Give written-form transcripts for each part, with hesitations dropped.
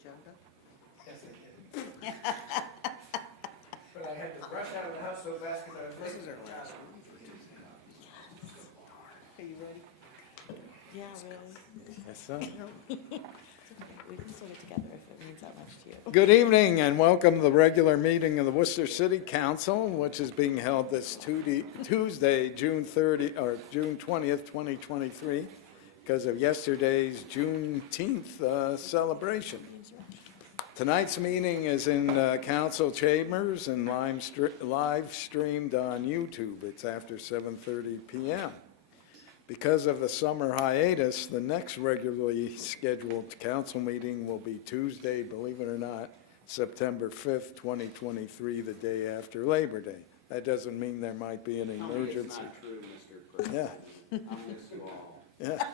agenda? Yes, I did. But I had to rush out of the house so fast because I was late. Are you ready? Yeah, really. Yes, sir. We can sort it together if it means that much to you. Good evening and welcome to the regular meeting of the Worcester City Council, which is being held this Tuesday, June 20th, 2023, because of yesterday's Juneteenth celebration. Tonight's meeting is in council chambers and live streamed on YouTube. It's after 7:30 p.m. Because of the summer hiatus, the next regularly scheduled council meeting will be Tuesday, believe it or not, September 5th, 2023, the day after Labor Day. That doesn't mean there might be an emergency. It's not true, Mr. President. Yeah, I'll miss you all. yeah.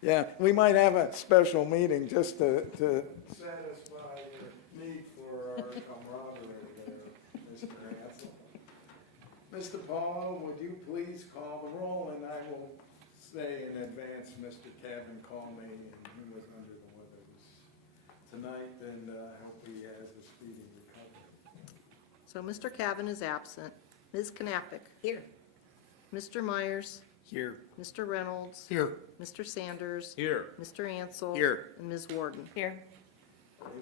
Yeah, we might have a special meeting just to satisfy your need for our camaraderie there, Mr. Hansel. Mr. Paulo, would you please call the roll, and I will say in advance, Mr. Kevin called me, and he was under the weather tonight, and I hope he has a speedy recovery. So Mr. Cavan is absent. Ms. Knappich. Here. Mr. Myers. Here. Mr. Reynolds. Here. Mr. Sanders. Here. Mr. Ansel. Here. And Ms. Warden. Here.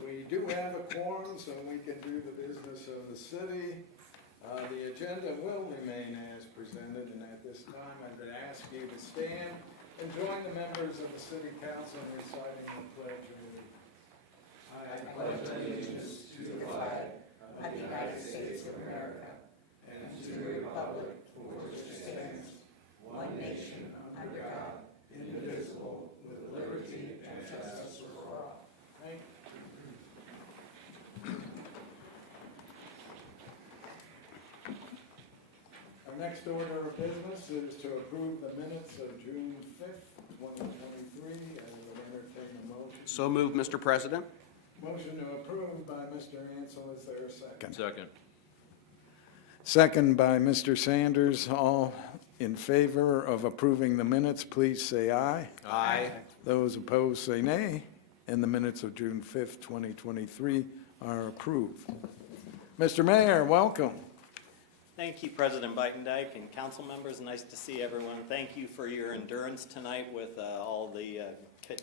We do have a quorum, so we can do the business of the city. The agenda will remain as presented, and at this time, I would ask you to stand and join the members of the city council in reciting the pledge of allegiance. I pledge allegiance to the flag of the United States of America and to the republic for which it stands, one nation, under God, indivisible, with liberty and justice for all. Thank you. Our next order of business is to approve the minutes of June 5th, 2023. I will entertain a motion. So moved, Mr. President. Motion to approve by Mr. Ansel. Is there a second? Second. Second by Mr. Sanders. All in favor of approving the minutes, please say aye. Aye. Those opposed say nay. And the minutes of June 5th, 2023 are approved. Mr. Mayor, welcome. Thank you, President Beitendijk and council members. Nice to see everyone. Thank you for your endurance tonight with all the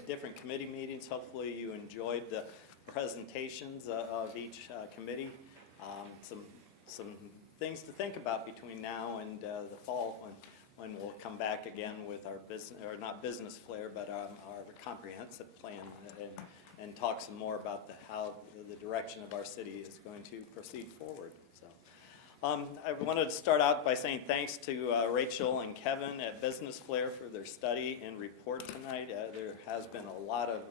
different committee meetings. Hopefully you enjoyed the presentations of each committee. Some things to think about between now and the fall when we'll come back again with our business, or not business flair, but our comprehensive plan and talk some more about how the direction of our city is going to proceed forward. So. I wanted to start out by saying thanks to Rachel and Kevin at Business Flair for their study and report tonight. There has been a lot of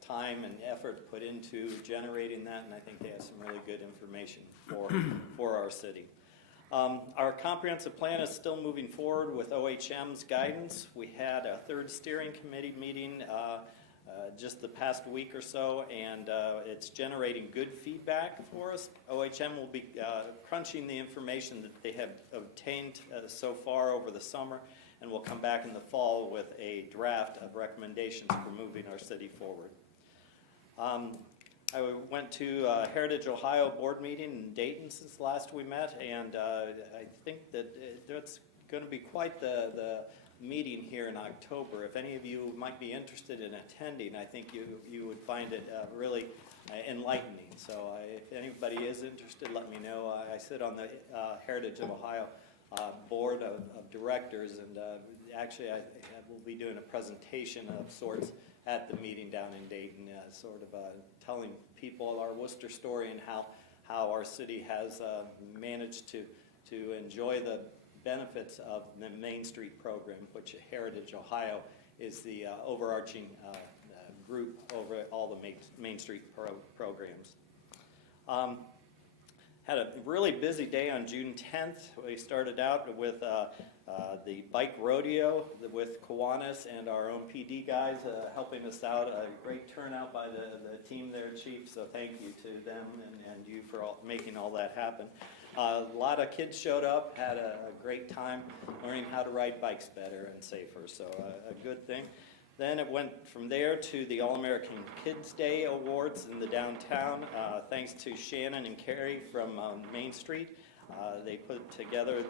time and effort put into generating that, and I think they have some really good information for our city. Our comprehensive plan is still moving forward with OHM's guidance. We had a third steering committee meeting just the past week or so, and it's generating good feedback for us. OHM will be crunching the information that they have obtained so far over the summer, and we'll come back in the fall with a draft of recommendations for moving our city forward. I went to Heritage Ohio board meeting in Dayton since last we met, and I think that it's going to be quite the meeting here in October. If any of you might be interested in attending, I think you would find it really enlightening. So if anybody is interested, let me know. I sit on the Heritage of Ohio board of directors, and actually I will be doing a presentation of sorts at the meeting down in Dayton, sort of telling people our Worcester story and how our city has managed to enjoy the benefits of the Main Street program, which Heritage Ohio is the overarching group over all the Main Street programs. Had a really busy day on June 10th. We started out with the bike rodeo with Kiwanis and our own PD guys helping us out. A great turnout by the team there, Chief, so thank you to them and you for making all that happen. A lot of kids showed up, had a great time learning how to ride bikes better and safer, so a good thing. Then it went from there to the All-American Kids Day Awards in the downtown. Thanks to Shannon and Carrie from Main Street. They put together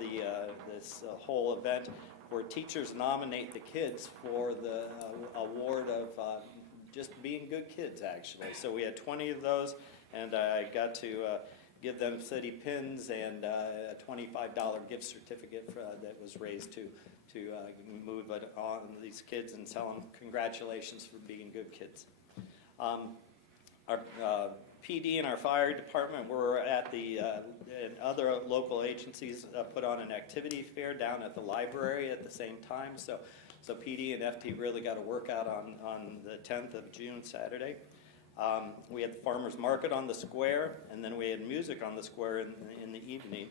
this whole event where teachers nominate the kids for the award of just being good kids, actually. So we had 20 of those, and I got to give them city pins and a $25 gift certificate that was raised to move it on these kids and tell them congratulations for being good kids. Our PD and our fire department were at and other local agencies put on an activity fair down at the library at the same time. So PD and FD really got to work out on the 10th of June, Saturday. We had the farmer's market on the square, and then we had music on the square in the evening.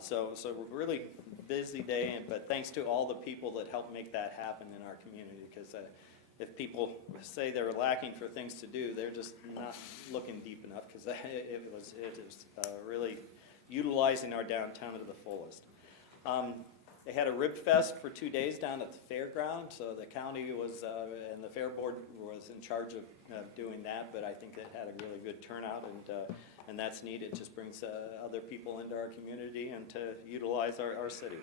So really busy day, but thanks to all the people that helped make that happen in our community, because if people say they're lacking for things to do, they're just not looking deep enough, because it was really utilizing our downtown to the fullest. They had a Rib Fest for 2 days down at the fairground, so the county was, and the fair board was in charge of doing that, but I think it had a really good turnout, and that's neat. It just brings other people into our community and to utilize our city.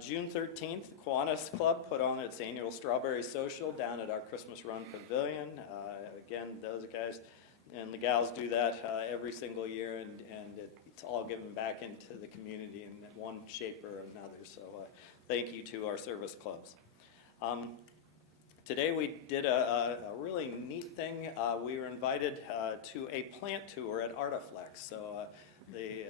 June 13th, Kiwanis Club put on its annual Strawberry Social down at our Christmas Run Pavilion. Again, those guys and the gals do that every single year, and it's all given back into the community in one shape or another. So thank you to our service clubs. Today we did a really neat thing. We were invited to a plant tour at Artiflex. So the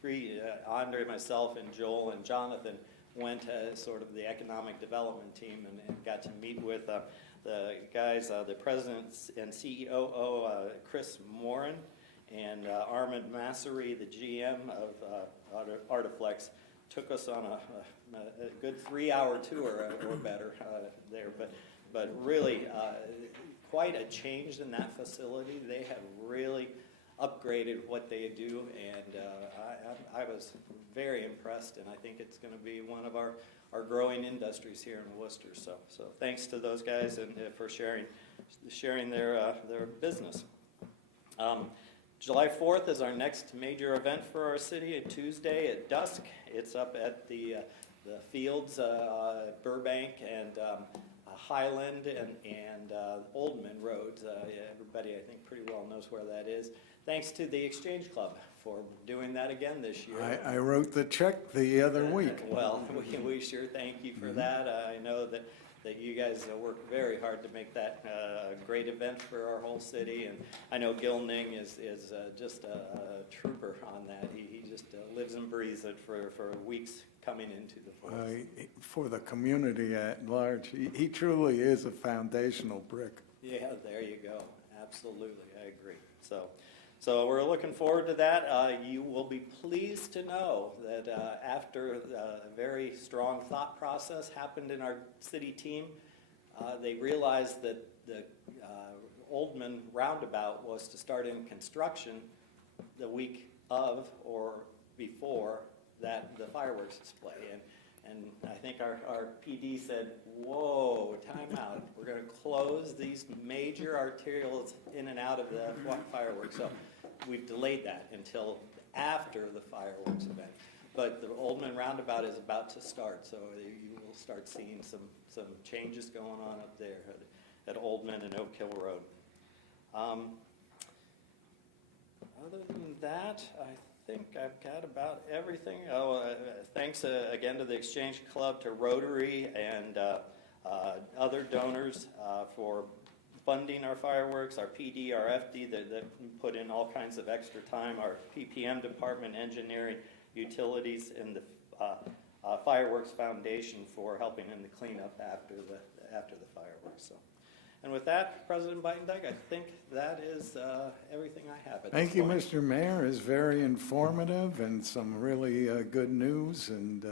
three, Andre, myself, and Joel and Jonathan, went as sort of the economic development team and got to meet with the guys, the president and CEO, Chris Morin, and Armand Massery, the GM of Artiflex, took us on a good 3-hour tour or better there. But really quite a change in that facility. They have really upgraded what they do, and I was very impressed, and I think it's going to be one of our growing industries here in Worcester. So thanks to those guys and for sharing their business. July 4th is our next major event for our city, a Tuesday at dusk. It's up at the fields, Burbank and Highland and Oldman Roads. Everybody, I think, pretty well knows where that is. Thanks to the Exchange Club for doing that again this year. I wrote the check the other week. Well, we sure thank you for that. I know that you guys work very hard to make that a great event for our whole city, and I know Gil Ning is just a trooper on that. He just lives and breathes it for weeks coming into the forest. For the community at large, he truly is a foundational brick. Yeah, there you go. Absolutely, I agree. So we're looking forward to that. You will be pleased to know that after a very strong thought process happened in our city team, they realized that the Oldman Roundabout was to start in construction the week of or before the fireworks display. And I think our PD said, whoa, time out. We're going to close these major arterials in and out of the fireworks. So we've delayed that until after the fireworks event. But the Oldman Roundabout is about to start, so you will start seeing some changes going on up there at Oldman and Oak Hill Road. Other than that, I think I've got about everything. Thanks again to the Exchange Club, to Rotary, and other donors for funding our fireworks, our PD, our FD that put in all kinds of extra time, our PPM department, engineering, utilities, and the Fireworks Foundation for helping in the cleanup after the fireworks. So. And with that, President Biden-Dyke, I think that is everything I have at Thank you, this point. Mr. Mayor. It's very informative and some really good news. And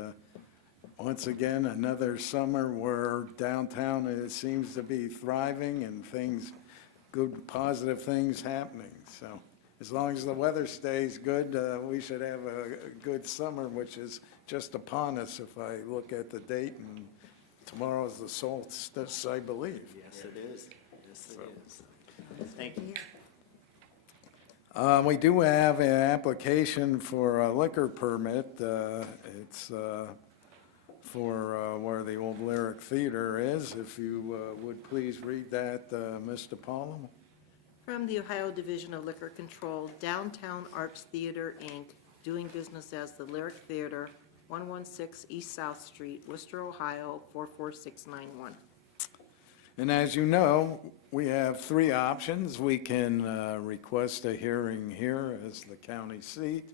once again, another summer where downtown seems to be thriving and good, positive things happening. So as long as the weather stays good, we should have a good summer, which is just upon us if I look at the date and Tomorrow's the solstice, I believe. Yes, it is. Yes, it is. Thank you. We do have an application for a liquor permit. It's for where the old Lyric Theater is. If you would please read that, Mr. Paulo. From the Ohio Division of Liquor Control, Downtown Arts Theater, Inc., doing business as the Lyric Theater, 116 East South Street, Worcester, Ohio, 44691. And as you know, we have three options. We can request a hearing here as the county seat.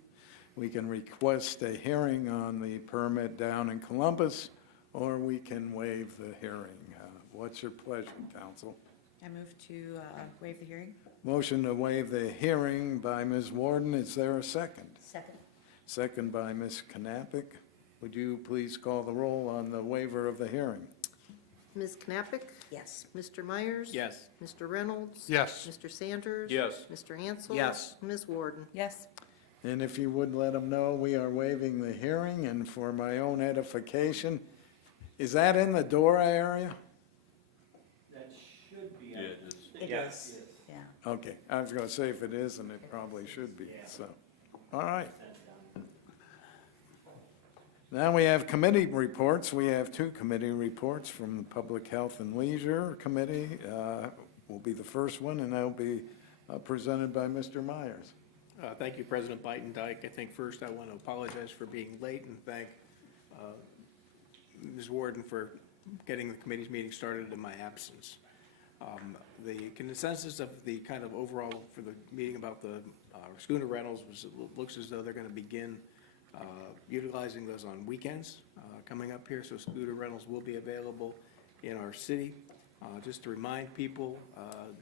We can request a hearing on the permit down in Columbus, or we can waive the hearing. What's your pleasure, council? I move to waive the hearing. Motion to waive the hearing by Ms. Warden. Is there a second? Second. Second by Ms. Knappich. Would you please call the roll on the waiver of the hearing? Ms. Knappich? Yes. Mr. Myers? Yes. Mr. Reynolds? Yes. Mr. Sanders? Yes. Mr. Ansel? Yes. Ms. Warden? Yes. And if you would let them know, we are waiving the hearing, and for my own edification, is that in the Dora area? That should be. It Yes. is. Yeah. Okay, I was gonna say if it isn't, it probably should be, so, all right. Now we have committee reports. We have two committee reports from the Public Health and Leisure Committee. Will be the first one, and that'll be presented by Mr. Myers. Thank you, President Bytendike. I think first I want to apologize for being late and thank Ms. Warden for getting the committee's meeting started in my absence. The consensus of the kind of overall for the meeting about the schooner rentals was, it looks as though they're going to begin utilizing those on weekends coming up here, so scooter rentals will be available in our city. Just to remind people,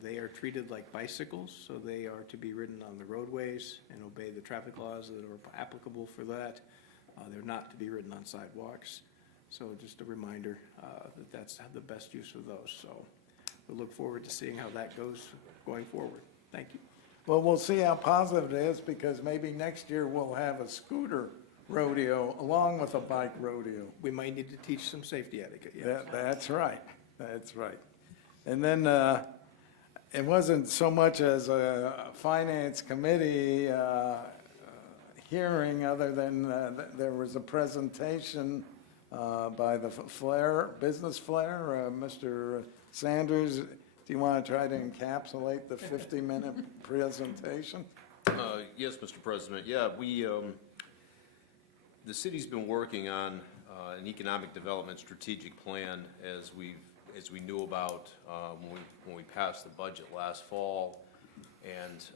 they are treated like bicycles, so they are to be ridden on the roadways and obey the traffic laws that are applicable for that. They're not to be ridden on sidewalks. So just a reminder that that's the best use of those. So we look forward to seeing how that goes going forward. Thank you. Well, we'll see how positive it is, because maybe next year we'll have a scooter rodeo along with a bike rodeo. We might need to teach some safety etiquette, yes. That's right, that's right. And then, it wasn't so much as a finance committee hearing, other than there was a presentation by the Business Flair, Mr. Sanders. Do you want to try to encapsulate the 50-minute presentation? Yes, Mr. President. Yeah, the city's been working on an economic development strategic plan as we knew about when we passed the budget last fall, and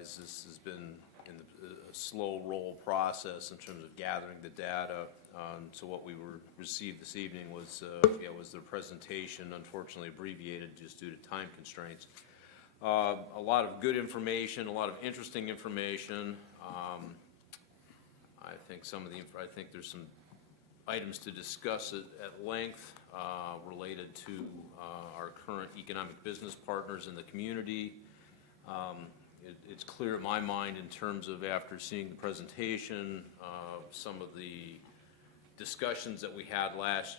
as this has been in a slow roll process in terms of gathering the data. So what we received this evening was the presentation, unfortunately abbreviated just due to time constraints. A lot of good information, a lot of interesting information. I think there's some items to discuss at length related to our current economic business partners in the community. It's clear in my mind, in terms of after seeing the presentation, some of the discussions that we had last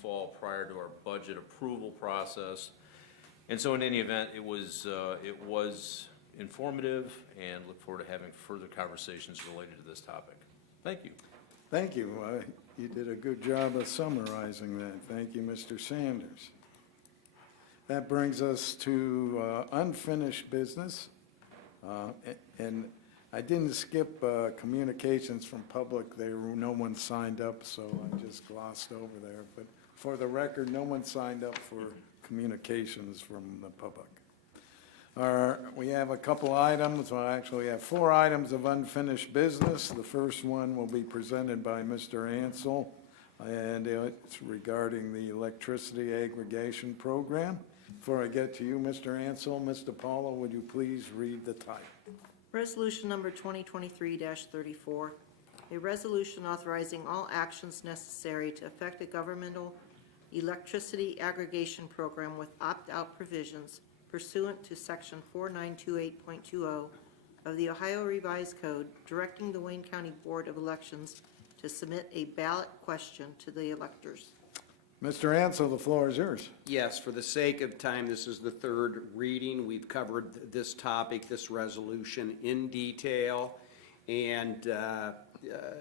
fall prior to our budget approval process. And so in any event, it was informative, and look forward to having further conversations related to this topic. Thank you. Thank you. You did a good job of summarizing that. Thank you, Mr. Sanders. That brings us to unfinished business. And I didn't skip communications from public. No one signed up, so I just glossed over there. But for the record, no one signed up for communications from the public. We have a couple items. Well, actually, we have 4 items of unfinished business. The first one will be presented by Mr. Ansel, and it's regarding the electricity aggregation program. Before I get to you, Mr. Ansel, Mr. Paulo, would you please read the title? Resolution number 2023-34, a resolution authorizing all actions necessary to effect a governmental electricity aggregation program with opt-out provisions pursuant to Section 4928.20 of the Ohio Revised Code, directing the Wayne County Board of Elections to submit a ballot question to the electors. Mr. Ansel, the floor is yours. Yes, for the sake of time, this is the third reading. We've covered this topic, this resolution in detail, and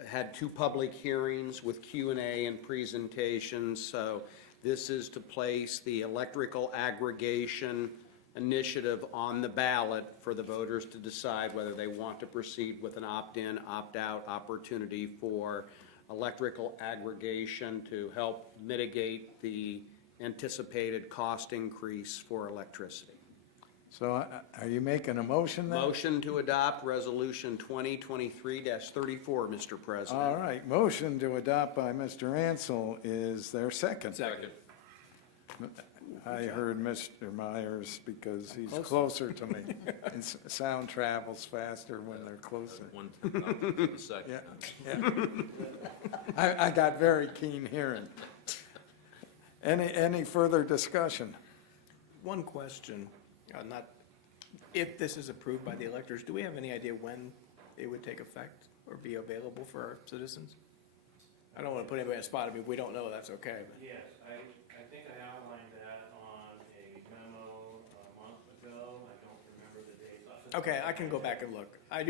had 2 public hearings with Q&A and presentations. So this is to place the electrical aggregation initiative on the ballot for the voters to decide whether they want to proceed with an opt-in, opt-out opportunity for electrical aggregation to help mitigate the anticipated cost increase for electricity. So are you making a motion then? Motion to adopt Resolution 2023-34, Mr. President. All right, motion to adopt by Mr. Ansel. Is there a second? Second. I heard Mr. Myers because he's closer to me. And sound travels faster when they're closer. One, second. Yeah. I got very keen hearing. Any further discussion? One question, not, if this is approved by the electors, do we have any idea when it would take effect or be available for our citizens? I don't want to put anybody on the spot. I mean, if we don't know, that's okay. But Yes, I think I outlined that on a memo a month ago. I don't remember the dates off the top Okay, of I my can go head. back and look. I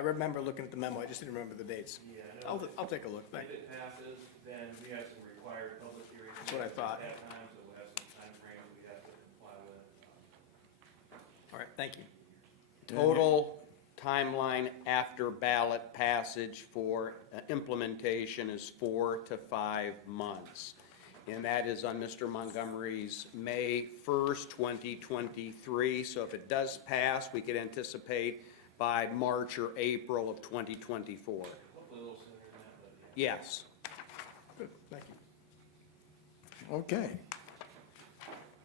remember looking at the memo. I just didn't remember the dates. Yeah, no, I'll take a look. if Thank you. it passes, then we have some required public hearings. That's what I thought. At that time, so we'll have some timeframes we have to comply with. All right, thank you. Total timeline after ballot passage for implementation is 4 to 5 months. And that is on Mr. Montgomery's May 1st, 2023. So if it does pass, we could anticipate by March or April of 2024. Hopefully a little sooner than that, but yeah. Yes. Good, thank you. Okay.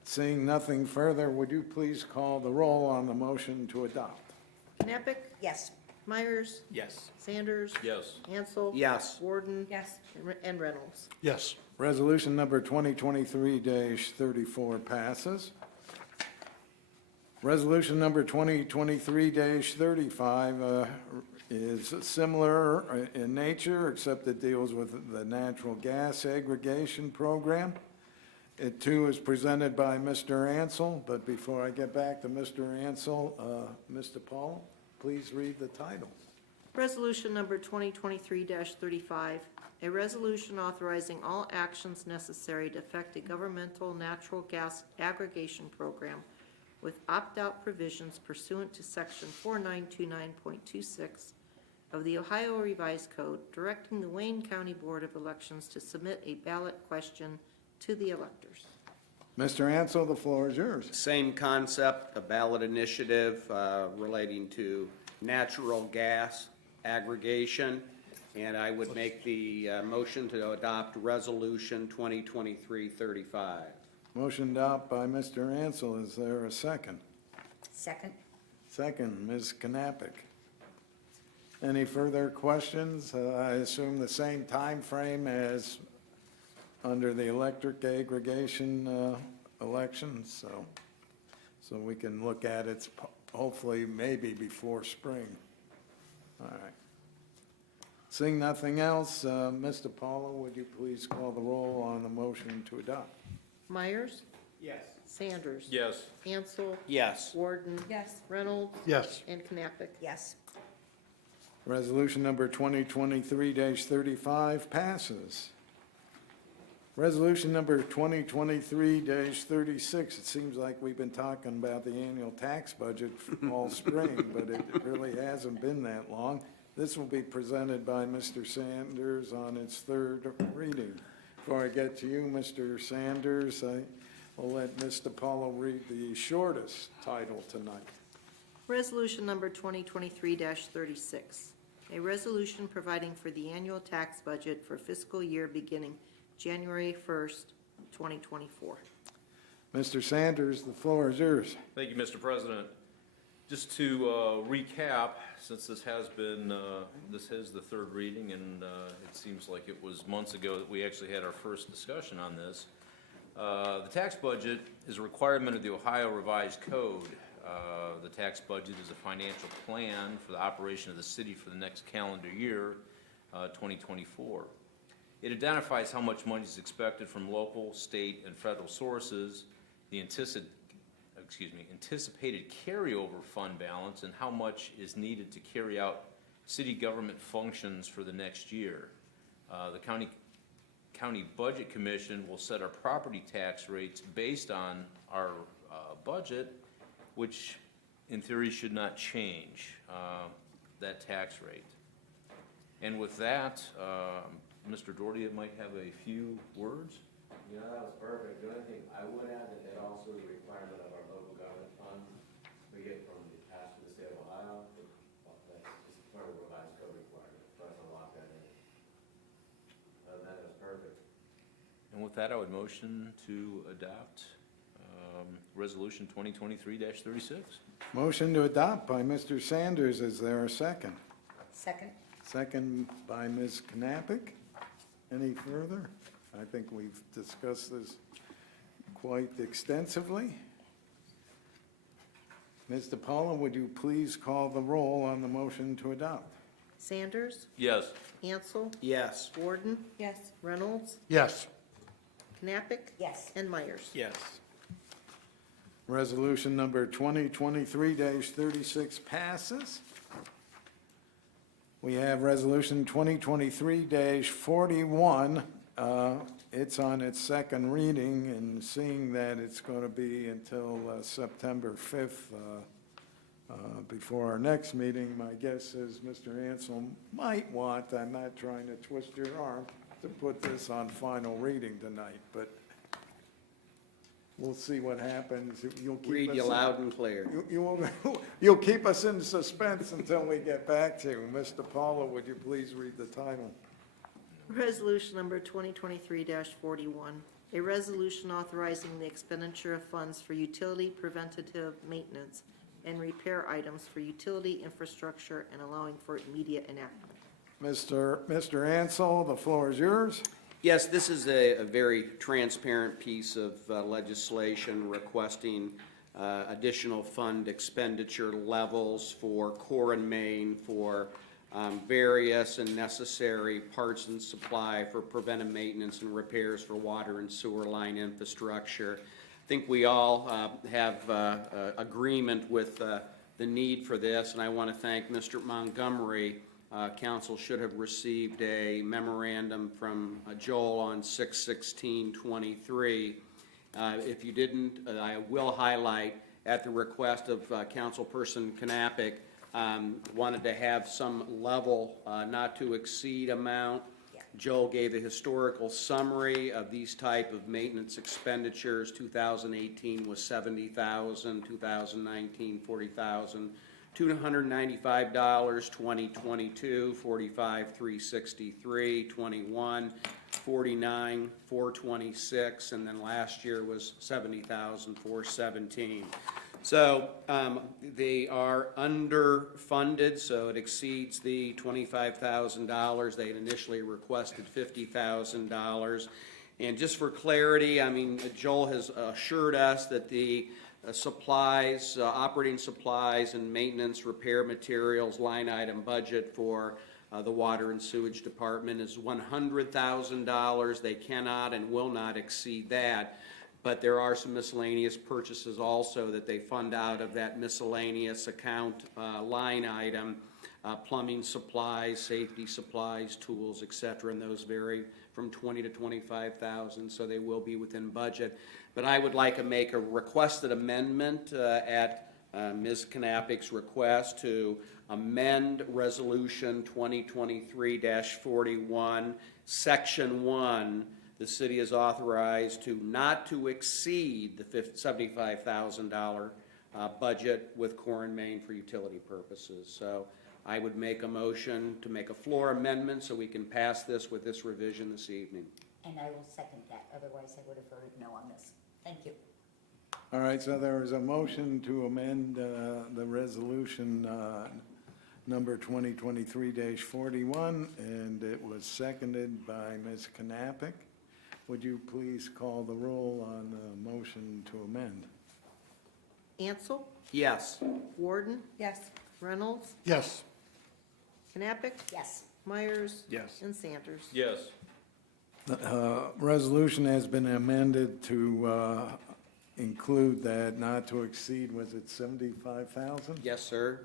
Seeing nothing further, would you please call the roll on the motion to adopt? Knappich, Yes. Myers, Yes. Sanders, Yes. Ansel. Yes. Warden. Yes. And Reynolds. Yes. Resolution number 2023-34 passes. Resolution number 2023-35 is similar in nature, except it deals with the natural gas aggregation program. It too is presented by Mr. Ansel, but before I get back to Mr. Ansel, Mr. Paul, please read the title. Resolution number 2023-35, a resolution authorizing all actions necessary to effect a governmental natural gas aggregation program with opt-out provisions pursuant to Section 4929.26 of the Ohio Revised Code, directing the Wayne County Board of Elections to submit a ballot question to the electors. Mr. Ansel, the floor is yours. Same concept, a ballot initiative relating to natural gas aggregation. And I would make the motion to adopt Resolution 2023-35. Motion to adopt by Mr. Ansel. Is there a second? Second. Second, Ms. Knappich. Any further questions? I assume the same time frame as under the electric aggregation elections, so we can look at it hopefully maybe before spring. All right. Seeing nothing else, Mr. Paulo, would you please call the roll on the motion to adopt? Myers, Yes. Sanders. Yes. Ansel, Yes. Warden. Yes. Reynolds. Yes. And Knappich. Yes. Resolution number 2023-35 passes. Resolution number 2023-36, it seems like we've been talking about the annual tax budget all spring, but it really hasn't been that long. This will be presented by Mr. Sanders on its third reading. Before I get to you, Mr. Sanders, I will let Mr. Paulo read the shortest title tonight. Resolution number 2023-36, a resolution providing for the annual tax budget for fiscal year beginning January 1st, 2024. Mr. Sanders, the floor is yours. Thank you, Mr. President. Just to recap, since this has been, this is the third reading, and it seems like it was months ago that we actually had our first discussion on this. The tax budget is a requirement of the Ohio Revised Code. The tax budget is a financial plan for the operation of the city for the next calendar year, 2024. It identifies how much money is expected from local, state, and federal sources, the anticipated carryover fund balance, and how much is needed to carry out city government functions for the next year. The County Budget Commission will set our property tax rates based on our budget, which in theory should not change that tax rate. And with that, Mr. Doherty might have a few words. Yeah, that was perfect. The only thing I would add that it also is a requirement of our local government funds we get from the passed from the state of Ohio. That's just part of the revised code requirement for us to lock that in. Other than that, it was perfect. And with that, I would motion to adopt Resolution 2023-36. Motion to adopt by Mr. Sanders. Is there a second? Second? Second by Ms. Knappich. Any further? I think we've discussed this quite extensively. Ms. DiPaolo, would you please call the roll on the motion to adopt? Sanders, Yes. Ansel, Yes. Warden, Yes. Reynolds, Yes. Knappich, Yes. and Myers. Yes. Resolution number 2023-36 passes. We have resolution 2023-41. It's on its second reading, and seeing that it's going to be until September 5th before our next meeting, my guess is Mr. Ansel might want, I'm not trying to twist your arm, to put this on final reading tonight, but we'll see what happens. You'll keep Read you us- loud and clear. You'll keep us in suspense until we get back to you. Mr. Paulo, would you please read the title? Resolution number 2023-41, a resolution authorizing the expenditure of funds for utility preventative maintenance and repair items for utility infrastructure and allowing for immediate enactment. Mr. Ansel, the floor is yours. Yes, this is a very transparent piece of legislation requesting additional fund expenditure levels for core and main for various and necessary parts and supply for preventive maintenance and repairs for water and sewer line infrastructure. I think we all have agreement with the need for this, and I want to thank Mr. Montgomery. Council should have received a memorandum from Joel on 6/16/23. If you didn't, I will highlight at the request of Councilperson Knappich, wanted to have some level, not to exceed amount. Joel gave a historical summary of these type of maintenance expenditures. 2018 was $70,000, 2019 $40,000, $295, 2022 $45,363, 21 $49, 426, and then last year was $70,417. So they are underfunded, so it exceeds the $25,000. They had initially requested $50,000. And just for clarity, I mean, Joel has assured us that the supplies, operating supplies and maintenance repair materials line item budget for the Water and Sewage Department is $100,000. They cannot and will not exceed that. But there are some miscellaneous purchases also that they fund out of that miscellaneous account line item, plumbing supplies, safety supplies, tools, et cetera, and those vary from $20,000 to $25,000, so they will be within budget. But I would like to make a requested amendment at Ms. Knappich's request to amend Resolution 2023-41, Section 1. The city is authorized to not to exceed the $75,000 budget with core and main for utility purposes. So I would make a motion to make a floor amendment so we can pass this with this revision this evening. And I will second that, otherwise I would have voted no on this. Thank you. All right, so there is a motion to amend the resolution number 2023-41, and it was seconded by Ms. Knappich. Would you please call the roll on the motion to amend? Ansel, Yes. Warden, Yes. Reynolds, Yes. Knappich, Yes. Myers, Yes. and Sanders. Yes. The resolution has been amended to include that not to exceed, was it 75,000? Yes, sir.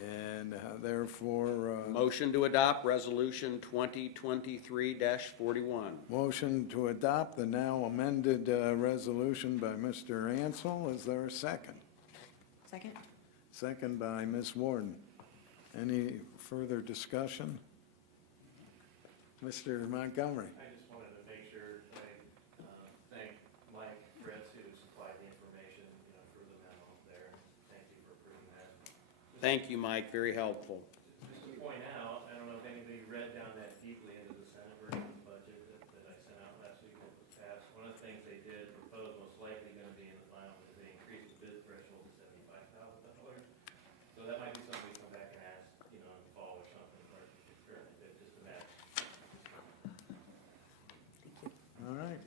And therefore, Motion to adopt Resolution 2023-41. motion to adopt the now amended resolution by Mr. Ansel. Is there a second? Second? Second by Ms. Warden. Any further discussion? Mr. Montgomery? I just wanted to make sure I thank Mike Fritz who supplied the information, for the memo there. Thank you for approving that. Thank you, Mike, very helpful. Just to point out, I don't know if anybody read down that deeply into the Senate version of the budget that I sent out last week that was passed. One of the things they did propose, most likely gonna be in the final, is they increased the bid threshold to $75,000. So that might be something we come back and ask, in the fall or something, or currently bid, just to match. All right.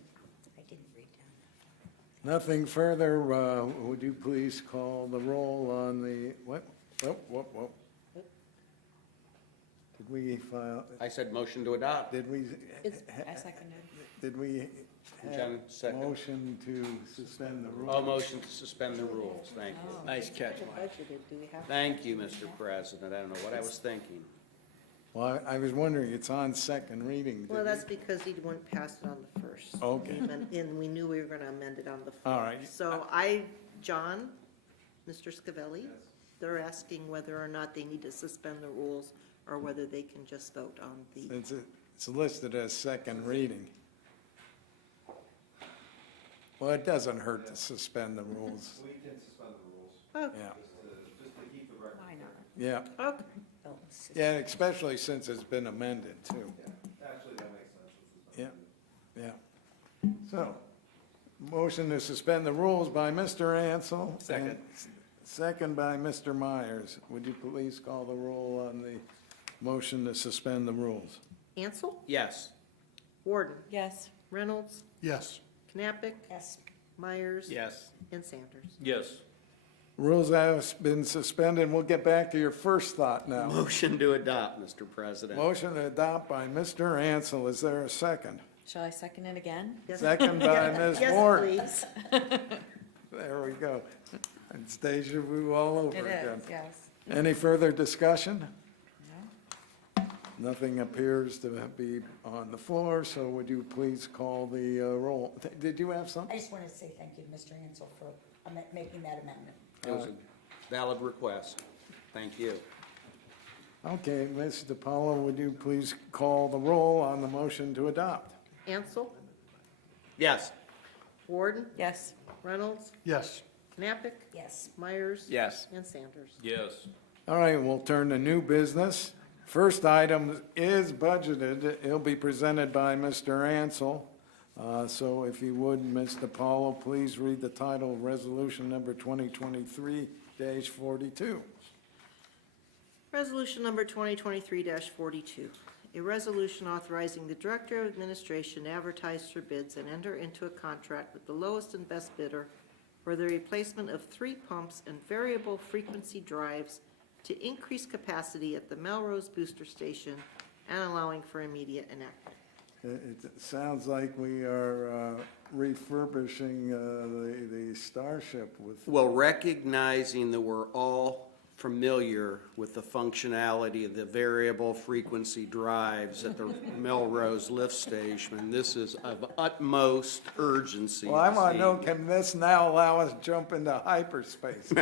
I didn't read down that far. Nothing further. Would you please call the roll on the, what? Whoop. Did we file, I said motion to adopt. did we, I seconded. did we have Jen, second. motion to suspend the rules? Oh, motion to suspend the rules. Thank you. Nice catch, Mike. Budgeted, do we have? Thank you, Mr. President. I don't know what I was thinking. Well, I was wondering, it's on second reading. Did Well, we- that's because he wouldn't pass it on the first. Okay. And we knew we were gonna amend it on the fourth. All right. So John, Mr. Scavelli, they're asking whether or not they need to suspend the rules or whether they can just vote on the, It's listed as second reading. Well, it doesn't hurt to suspend the rules. We can suspend the rules, oh, Yeah, just to keep the record. Why not? yeah, okay. Oh, it's- yeah, especially since it's been amended too. Actually, that makes sense. We'll suspend Yeah. the Yeah. So, motion to suspend the rules by Mr. Ansel. Second. and Second by Mr. Myers. Would you please call the roll on the motion to suspend the rules? Ansel, Yes. Warden, Yes. Reynolds, Yes. Knappich, Yes, Myers. Yes. And Sanders. Yes. Rules have been suspended. We'll get back to your first thought now. Motion to adopt, Mr. President. Motion to adopt by Mr. Ansel. Is there a second? Shall I second it again? Yes. Second by Ms. Yes, Warden. please. There we go. It's deja vu all over It again. is, yes. Any further discussion? No? Nothing appears to be on the floor, so would you please call the roll? Did you have I something? just wanted to say thank you to Mr. Ansel for making that amendment. It was a valid request. Thank you. Okay, Ms. DiPaolo, would you please call the roll on the motion to adopt? Ansel, Yes. Warden, Yes. Reynolds, Yes. Knappich, Yes, Myers. Yes. And Sanders. Yes. All right, we'll turn to new business. First item is budgeted. It'll be presented by Mr. Ansel. So if you would, Ms. DiPaolo, please read the title of resolution number 2023-42. Resolution number 2023-42, a resolution authorizing the Director of Administration to advertise for bids and enter into a contract with the lowest and best bidder for the replacement of 3 pumps and variable frequency drives to increase capacity at the Melrose Booster Station and allowing for immediate enactment. It sounds like we are refurbishing the Starship with, Well, recognizing that we're all familiar with the functionality of the variable frequency drives at the Melrose Lift Station, this is of utmost urgency. well, I this want to know, evening. can this now allow us to jump into hyperspace?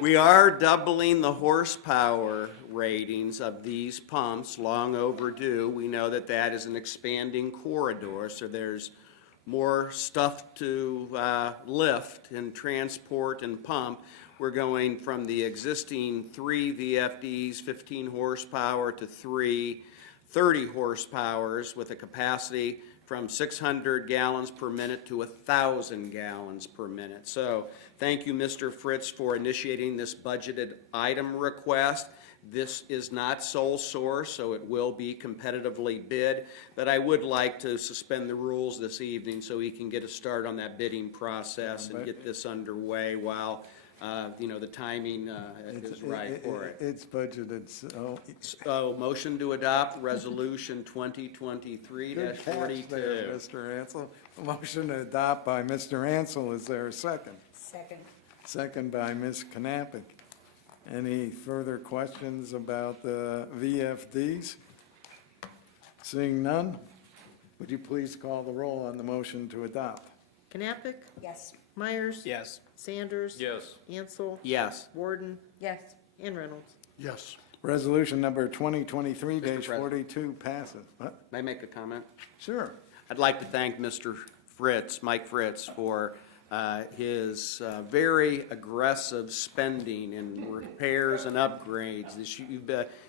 We are doubling the horsepower ratings of these pumps, long overdue. We know that that is an expanding corridor, so there's more stuff to lift and transport and pump. We're going from the existing 3 VFDs, 15 horsepower, to 3 30 horsepowers with a capacity from 600 gallons per minute to 1,000 gallons per minute. So thank you, Mr. Fritz, for initiating this budgeted item request. This is not sole source, so it will be competitively bid, but I would like to suspend the rules this evening so we can get a start on that bidding process and get this underway while the timing is right for it. It's budgeted, so. So, motion to adopt Resolution Good catch 2023-42. there, Mr. Ansel. A motion to adopt by Mr. Ansel. Is there a second? Second. Second by Ms. Knappich. Any further questions about the VFDs? Seeing none, would you please call the roll on the motion to adopt? Knappich, Yes. Myers. Yes. Sanders. Yes. Ansel. Yes. Warden Yes. and Reynolds. Yes. Resolution number 2023-42 passes. What? May I make a comment? Sure. I'd like to thank Mr. Fritz, Mike Fritz, for his very aggressive spending in repairs and upgrades.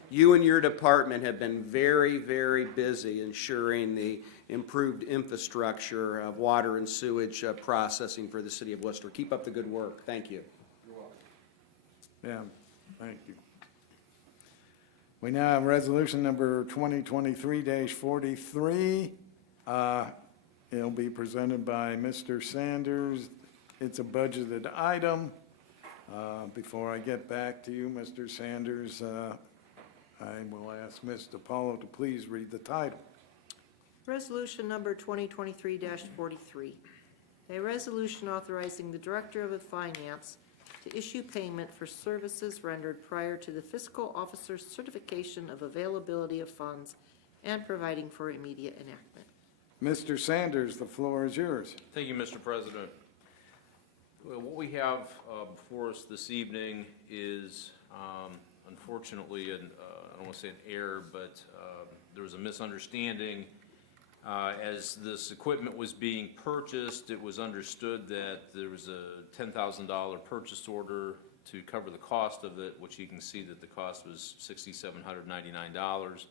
You and your department have been very, very busy ensuring the improved infrastructure of water and sewage processing for the city of Worcester. Keep up the good work. Thank you. Yeah, thank you. We now have resolution number 2023-43. It'll be presented by Mr. Sanders. It's a budgeted item. Before I get back to you, Mr. Sanders, I will ask Ms. DiPaolo to please read the title. Resolution number 2023-43. A resolution authorizing the Director of Finance to issue payment for services rendered prior to the fiscal officer's certification of availability of funds and providing for immediate enactment. Mr. Sanders, the floor is yours. Thank you, Mr. President. Well, what we have before us this evening is, unfortunately, I don't want to say an error, but there was a misunderstanding. As this equipment was being purchased, it was understood that there was a $10,000 purchase order to cover the cost of it, which you can see that the cost was $6,799.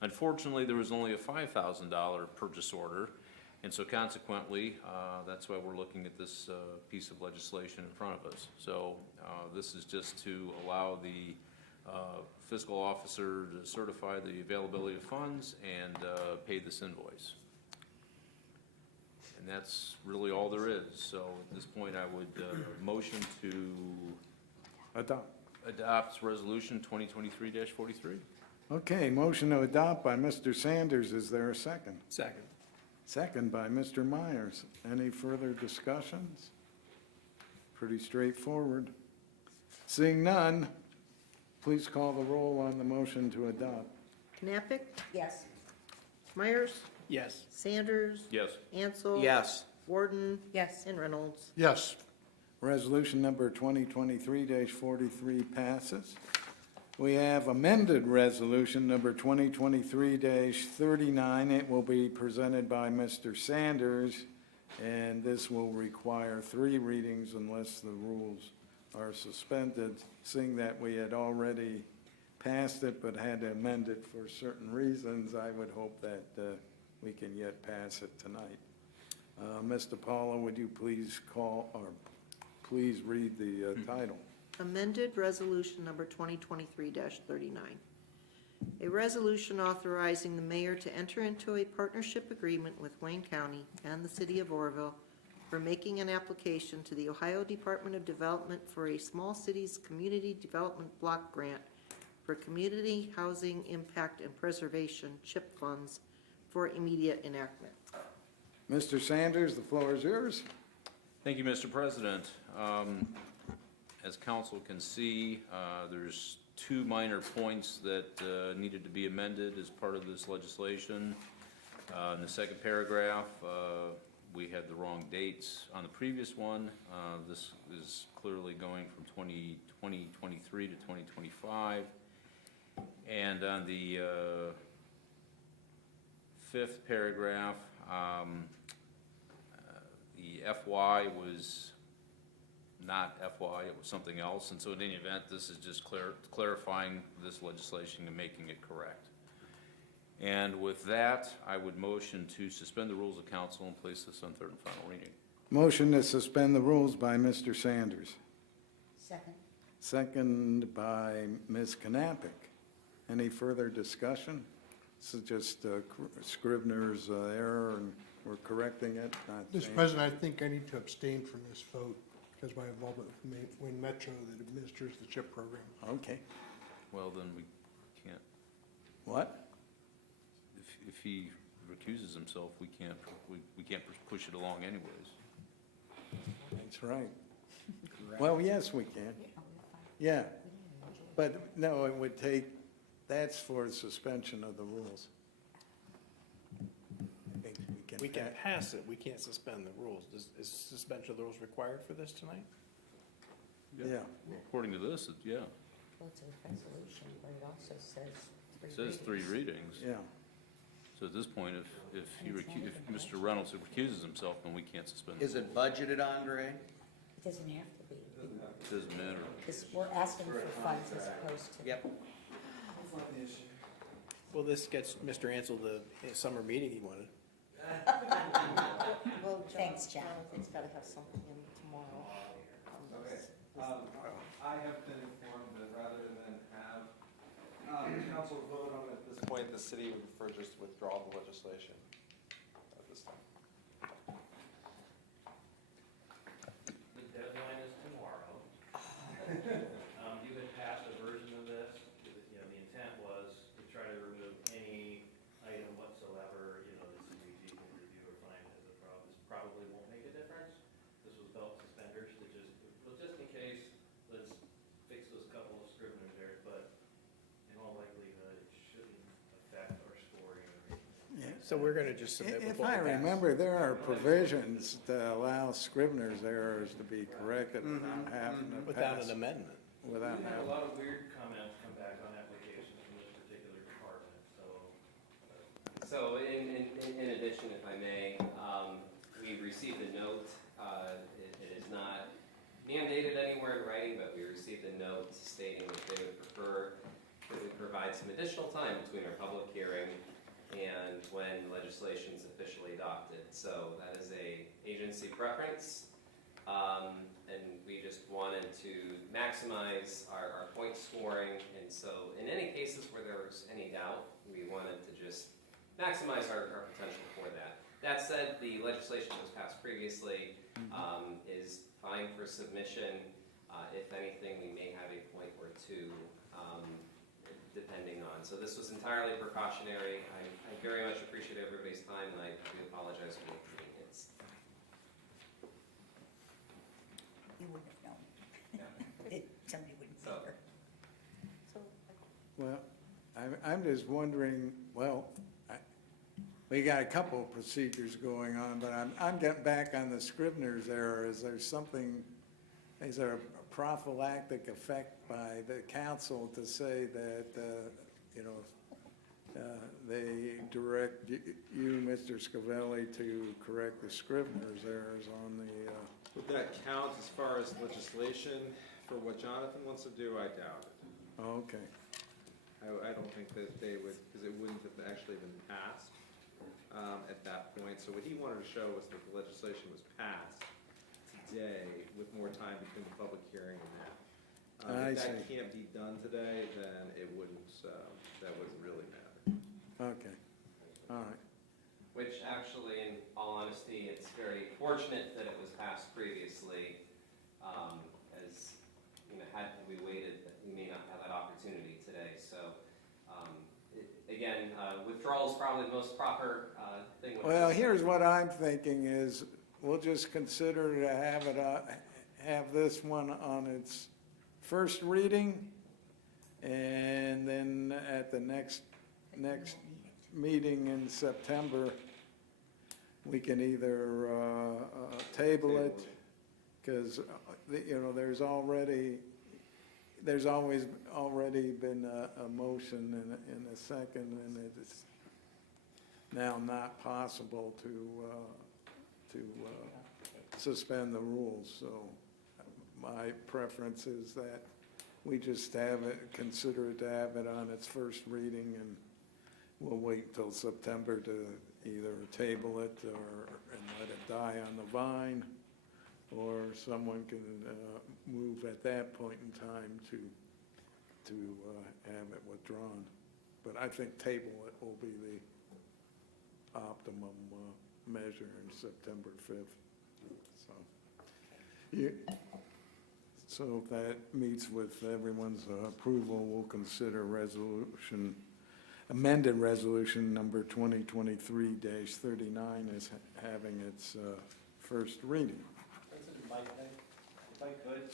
Unfortunately, there was only a $5,000 purchase order, and so consequently, that's why we're looking at this piece of legislation in front of us. So this is just to allow the fiscal officer to certify the availability of funds and pay this invoice. And that's really all there is. So at this point, I would motion to adopt resolution 2023-43. Okay, motion to adopt by Mr. Sanders. Is there a second? Second. Second by Mr. Myers. Any further discussions? Pretty straightforward. Seeing none, please call the roll on the motion to adopt. Knappich, Yes. Myers, Yes. Sanders. Yes. Ansel. Yes. Warden Yes. and Reynolds. Yes. Resolution number 2023-43 passes. We have amended resolution number 2023-39. It will be presented by Mr. Sanders, and this will require 3 readings unless the rules are suspended, seeing that we had already passed it but had to amend it for certain reasons. I would hope that we can yet pass it tonight. Ms. DiPaolo, would you please please read the title? Amended Resolution Number 2023-39. A resolution authorizing the mayor to enter into a partnership agreement with Wayne County and the city of Oroville for making an application to the Ohio Department of Development for a Small Cities Community Development Block Grant for Community Housing Impact and Preservation CHIP funds for immediate enactment. Mr. Sanders, the floor is yours. Thank you, Mr. President. As council can see, there's 2 minor points that needed to be amended as part of this legislation. In the second paragraph, we had the wrong dates on the previous one. This is clearly going from 2023 to 2025. And on the 5th paragraph, the FY was not FY, it was something else, and so in any event, this is just clarifying this legislation and making it correct. And with that, I would motion to suspend the rules of council and place this on 3rd and final reading. Motion to suspend the rules by Mr. Sanders. Second. Second by Ms. Knappich. Any further discussion? This is just Scrivener's error, and we're correcting it. Not Mr. saying- President, I think I need to abstain from this vote because of my involvement with Wayne Metro that administers the CHIP program. Okay. Well, then we can't, What? if he recuses himself, we can't push it along anyways. That's right. Well, yes, we can. Yeah. But no, it would take, that's for suspension of the rules. I think We can pass it, we can't suspend the rules. Is suspension of the rules required for this tonight? Yeah. Well, according to this, yeah, Well, it's a resolution, but it also says it says 3 readings. Yeah. So at this point, if Mr. Reynolds recuses himself, then we can't suspend. the Is it rules. budgeted, Andre? It doesn't have to be, It doesn't matter. because we're asking for funds as opposed to. Yep. Well, this gets Mr. Ansel the summer meeting he wanted. Well, Thanks, John. Jonathan's gotta have something in tomorrow. I have been informed that rather than have council vote on it at this point, the city would prefer just to withdraw the legislation at this time. The deadline is tomorrow. You had passed a version of this, you know, the intent was to try to remove any item whatsoever, you know, the CBG can review or find as a problem. This probably won't make a difference. This was belt suspenders to just, well, just in case, let's fix those couple of scrivener's errors, but in all likelihood, it shouldn't affect our scoring or anything. So we're gonna just submit with If what I we pass. remember, there are provisions to allow scrivener's errors to be corrected without having to Without pass. an amendment. Without We had a having, lot of weird comments come back on applications from this particular department, so. So in addition, if I may, we received a note, it is not mandated anywhere in writing, but we received a note stating that they would prefer that we provide some additional time between our public hearing and when legislation is officially adopted. So that is a agency preference. And we just wanted to maximize our point scoring. And so in any cases where there was any doubt, we wanted to just maximize our potential for that. That said, the legislation that was passed previously is fine for submission. If anything, we may have a point or two depending on. So this was entirely precautionary. I very much appreciate everybody's time, and I do apologize for the inconvenience. You wouldn't have known. Somebody wouldn't So- know. So, well, I'm just wondering, well, we got a couple of procedures going on, but I'm getting back on the scrivener's error. Is there something, is there a prophylactic effect by the council to say that, you know, they direct you, Mr. Scavelli, to correct the scrivener's errors on the, Would that count as far as legislation for what Jonathan wants to do? I doubt it. okay. I don't think that they would, because it wouldn't have actually been passed at that point. So what he wanted to show was that the legislation was passed today with more time between the public hearing and that. I If that see. can't be done today, then it wouldn't, that wouldn't really matter. Okay, all right. Which actually, in all honesty, it's very fortunate that it was passed previously, as, you know, had we waited, we may not have that opportunity today. So, again, withdrawal is probably the most proper thing. with Well, this. here's what I'm thinking is, we'll just consider to have it, have this one on its first reading, and then at the next meeting in September, we can either table it, because, you know, there's always already been a motion and a second, and it's now not possible to suspend the rules. So my preference is that we just have it, consider it to have it on its first reading, and we'll wait till September to either table it and let it die on the vine, or someone can move at that point in time to have it withdrawn. But I think table it will be the optimum measure in September 5th. So, So if that meets with everyone's approval, we'll consider amended resolution number 2023-39 as having its first reading. President Biden, if I could,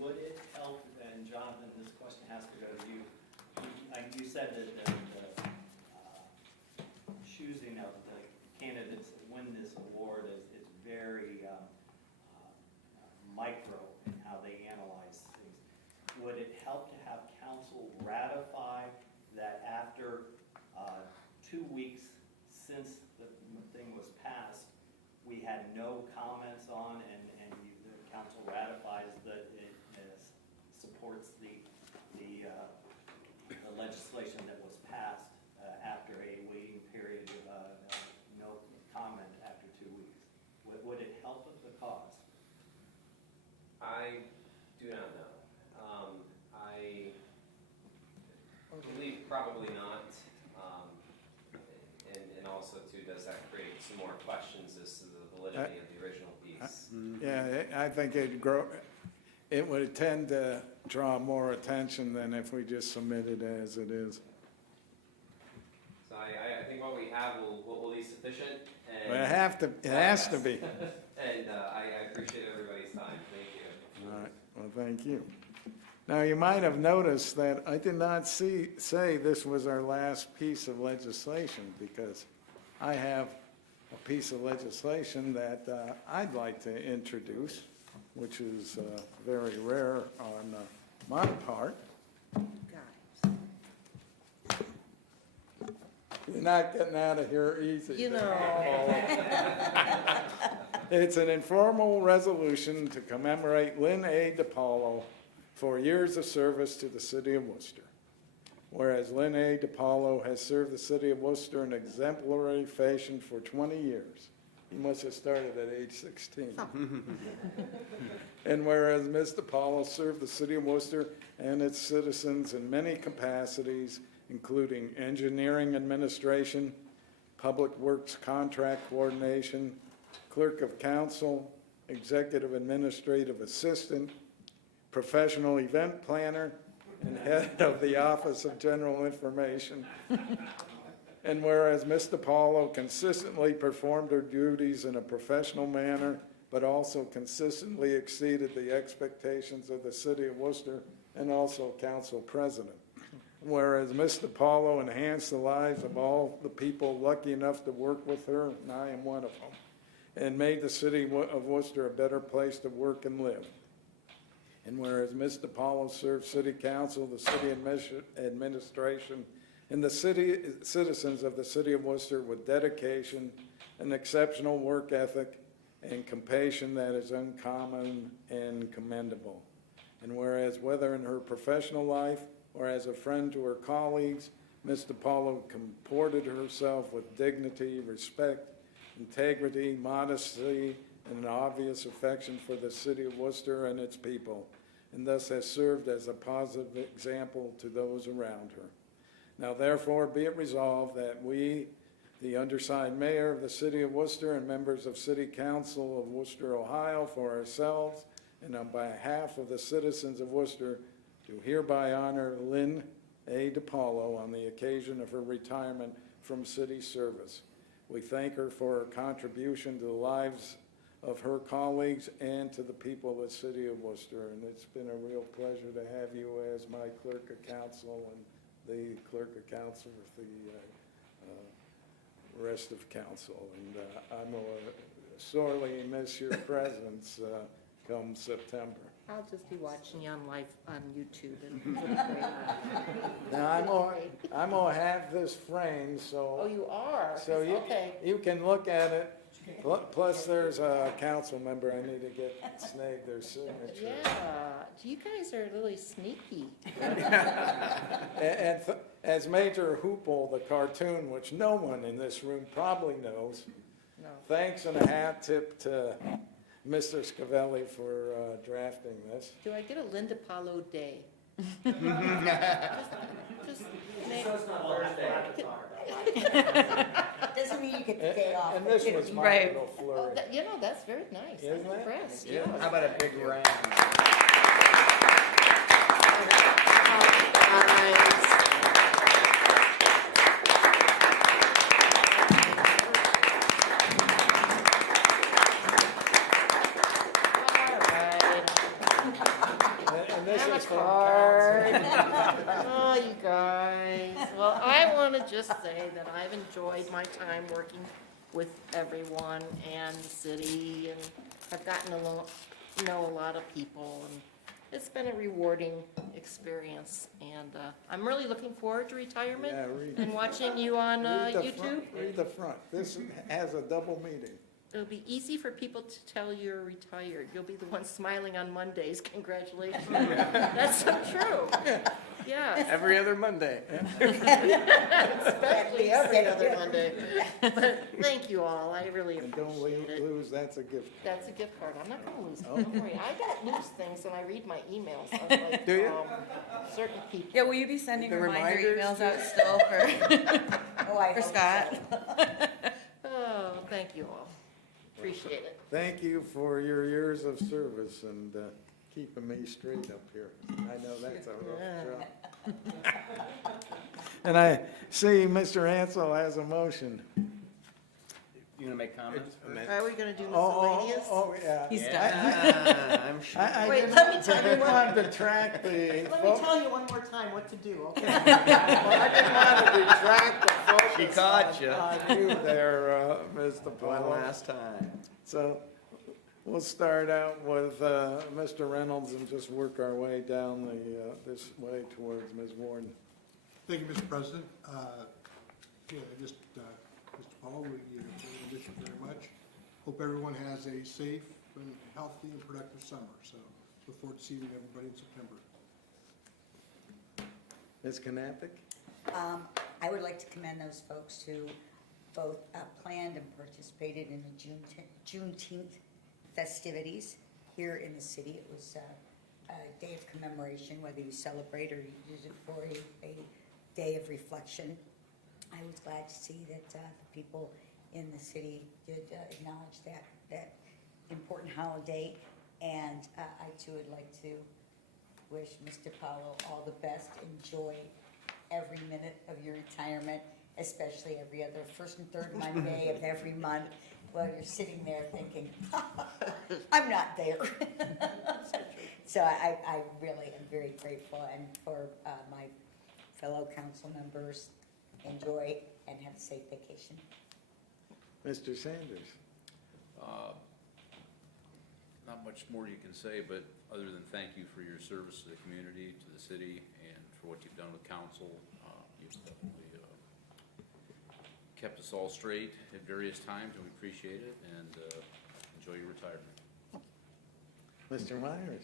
would it help, and Jonathan, this question has to go to you. You said that the choosing of the candidates that win this award is very micro in how they analyze things. Would it help to have council ratify that after 2 weeks since the thing was passed, we had no comments on, and the council ratifies that it supports the legislation that was passed after a waiting period of no comment after 2 weeks? Would it help with the cause? I do not know. I believe probably not. And also too, does that create some more questions as to the validity of the original piece? Yeah, I think it would tend to draw more attention than if we just submit it as it is. So I think what we have will be sufficient. And But it has to be. And I appreciate everybody's time. Thank you. All right, well, thank you. Now, you might have noticed that I did not say this was our last piece of legislation, because I have a piece of legislation that I'd like to introduce, which is very rare on my part. Guys, You're not getting out of here easy. you know, It's an informal resolution to commemorate Lynn A. DiPaolo for years of service to the city of Worcester. Whereas Lynn A. DiPaolo has served the city of Worcester in exemplary fashion for 20 years. He must have started at age 16. And whereas Ms. DiPaolo served the city of Worcester and its citizens in many capacities, including engineering administration, public works contract coordination, clerk of council, executive administrative assistant, professional event planner, and head of the Office of General Information. And whereas Ms. DiPaolo consistently performed her duties in a professional manner, but also consistently exceeded the expectations of the city of Worcester and also council president. Whereas Ms. DiPaolo enhanced the lives of all the people lucky enough to work with her, and I am one of them, and made the city of Worcester a better place to work and live. And whereas Ms. DiPaolo served city council, the city administration, and the citizens of the city of Worcester with dedication, an exceptional work ethic, and compassion that is uncommon and commendable. And whereas whether in her professional life or as a friend to her colleagues, Ms. DiPaolo comported herself with dignity, respect, integrity, modesty, and an obvious affection for the city of Worcester and its people, and thus has served as a positive example to those around her. Now therefore be it resolved that we, the undersigned mayor of the city of Worcester and members of City Council of Worcester, Ohio, for ourselves and on behalf of the citizens of Worcester, do hereby honor Lynn A. DiPaolo on the occasion of her retirement from city service. We thank her for her contribution to the lives of her colleagues and to the people of the city of Worcester. And it's been a real pleasure to have you as my clerk of council and the clerk of council with the rest of council. And I'm going to sorely miss your presence come September. I'll just be watching you on live on YouTube. Now, I'm gonna have this framed, so. Oh, you are? So Okay. you can look at it. Plus, there's a council member I need to get snagged their signature. Yeah, you guys are really sneaky. And as Major Hoople, the cartoon, which no one in this room probably knows, No. thanks and a hat tip to Mr. Scavelli for drafting this. Do I get a Linda Paulo day? Just make- Doesn't mean you get the day off. And this was my Right. little Oh, flurry. you know, that's very nice. I'm Isn't it? impressed, Yeah. yeah. How about a big round? hard. Oh, you guys. Well, I want to just say that I've enjoyed my time working with everyone and the city, and I've gotten to know a lot of people, and it's been a rewarding experience. And I'm really looking forward to retirement Yeah, read- and watching you on Read the YouTube. front- Read the front. This has a double meaning. It'll be easy for people to tell you're retired. You'll be the one smiling on Mondays. Congratulations. That's so true. Yeah, Every other Monday. especially every other Monday. But thank you all. I really And don't appreciate it. lose, that's a gift. That's a gift card. I'm not gonna lose it. Don't worry. I got lose things when I read my emails of like, Do you? certain people. Yeah, will you be sending The reminder reminders, emails out still for, Oh, I for hope Scott? Oh, thank you all. Appreciate it. Thank you for your years of service and keeping me straight up here. I know that's a rough job. And I see Mr. Ansel has a motion. You gonna make comments? Are we gonna do Oh, miscellaneous? yeah. He's Yeah, I'm sure. I Wait, didn't- let me tell I you didn't what. want to detract the Let me focus. tell you one more time what to do, okay? I didn't want to detract the focus. She caught ya. On you there, Mr. One Paulo. last time. So we'll start out with Mr. Reynolds and just work our way down this way towards Ms. Warden. Thank you, Mr. President. Yeah, just, Mr. Paul, we miss you very much. Hope everyone has a safe and healthy and productive summer, so look forward to seeing everybody in September. Ms. Knappich? I would like to commend those folks who both planned and participated in the Juneteenth festivities here in the city. It was a day of commemoration, whether you celebrate or you use it for a day of reflection. I was glad to see that the people in the city did acknowledge that important holiday. And I too would like to wish Mr. Paulo all the best. Enjoy every minute of your retirement, especially every other first and third Monday of every month, while you're sitting there thinking, I'm not there. So I really am very grateful, and for my fellow council members, enjoy and have a safe vacation. Mr. Sanders? Not much more you can say, but other than thank you for your service to the community, to the city, and for what you've done with council. You've definitely kept us all straight at various times, and we appreciate it, and enjoy your retirement. Mr. Myers?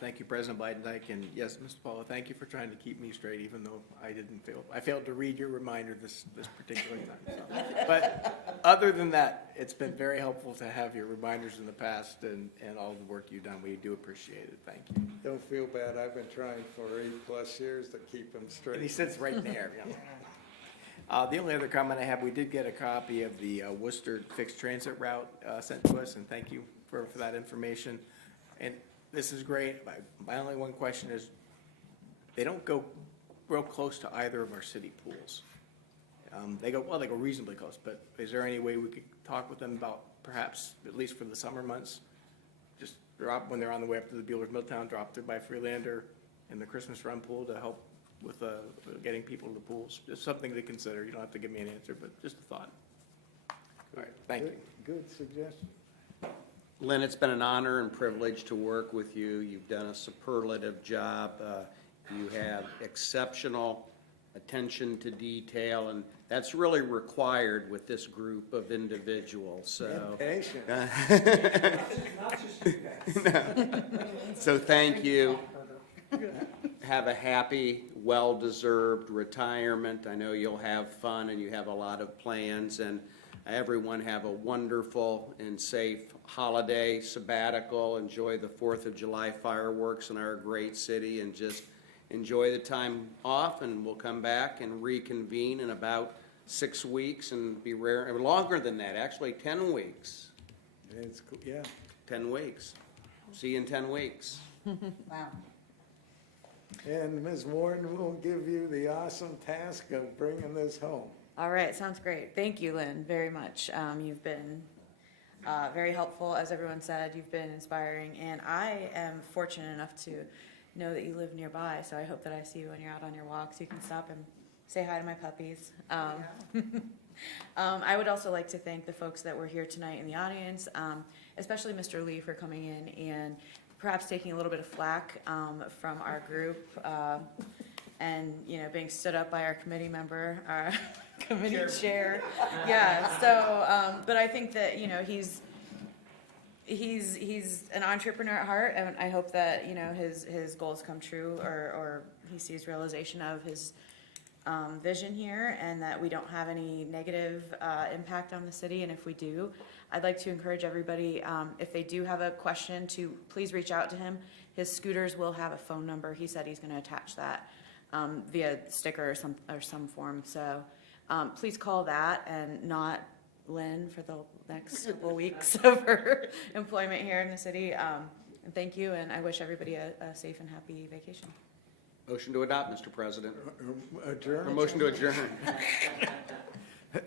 Thank you, President Biden-Dyke, and yes, Mr. Paula, thank you for trying to keep me straight, even though I failed to read your reminder this particular time. So. But other than that, it's been very helpful to have your reminders in the past and all the work you've done. We do appreciate it. Thank you. Don't feel bad. I've been trying for 8+ years to keep him straight. And he sits right there. Yeah. The only other comment I have, we did get a copy of the Worcester fixed transit route sent to us, and thank you for that information. And this is great. My only one question is, they don't go real close to either of our city pools. They go reasonably close, but is there any way we could talk with them about perhaps, at least for the summer months, just drop, when they're on the way up to the Bueller's Milltown, drop through by Freelander and the Christmas Run pool to help with getting people to the pools? Just something to consider. You don't have to give me an answer, but just a thought. All right, thank you. Good suggestion. Lynn, it's been an honor and privilege to work with you. You've done a superlative job. You have exceptional attention to detail, and that's really required with this group of individuals, so. Patient. So thank you. Have a happy, well-deserved retirement. I know you'll have fun and you have a lot of plans, and everyone have a wonderful and safe holiday sabbatical. Enjoy the 4th of July fireworks in our great city, and just enjoy the time off, and we'll come back and reconvene in about 6 weeks and be longer than that, actually 10 weeks. It's cool, yeah. 10 weeks. See you in 10 weeks. Wow. And Ms. Warden will give you the awesome task of bringing this home. All right, sounds great. Thank you, Lynn, very much. You've been very helpful, as everyone said. You've been inspiring, and I am fortunate enough to know that you live nearby, so I hope that I see you when you're out on your walks. You can stop and say hi to my puppies. I would also like to thank the folks that were here tonight in the audience, especially Mr. Lee for coming in and perhaps taking a little bit of flack from our group, and, you know, being stood up by our committee member, our committee chair. Yeah, so, but I think that, you know, he's an entrepreneur at heart, and I hope that, you know, his goals come true, or he sees realization of his vision here, and that we don't have any negative impact on the city. And if we do, I'd like to encourage everybody, if they do have a question, to please reach out to him. His scooters will have a phone number. He said he's going to attach that via sticker or some form. So please call that, and not Lynn, for the next couple weeks of her employment here in the city. And thank you, and I wish everybody a safe and happy vacation. Motion to adopt, Mr. President. Or Adjourn. motion to adjourn.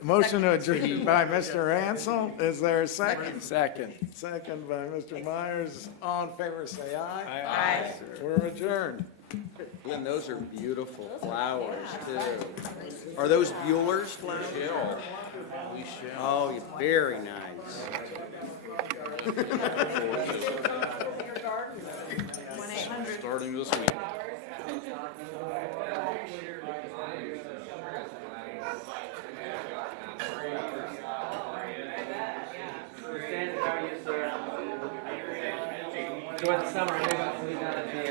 Motion to adjourn by Mr. Ansel. Is there a second? Second. Second by Mr. Myers. All in favor, say aye. Aye. We're adjourned. Lynn, those are beautiful flowers, too. Are those Bueller's flowers? Oh, very nice. Starting this week. Enjoy the summer. We're down at the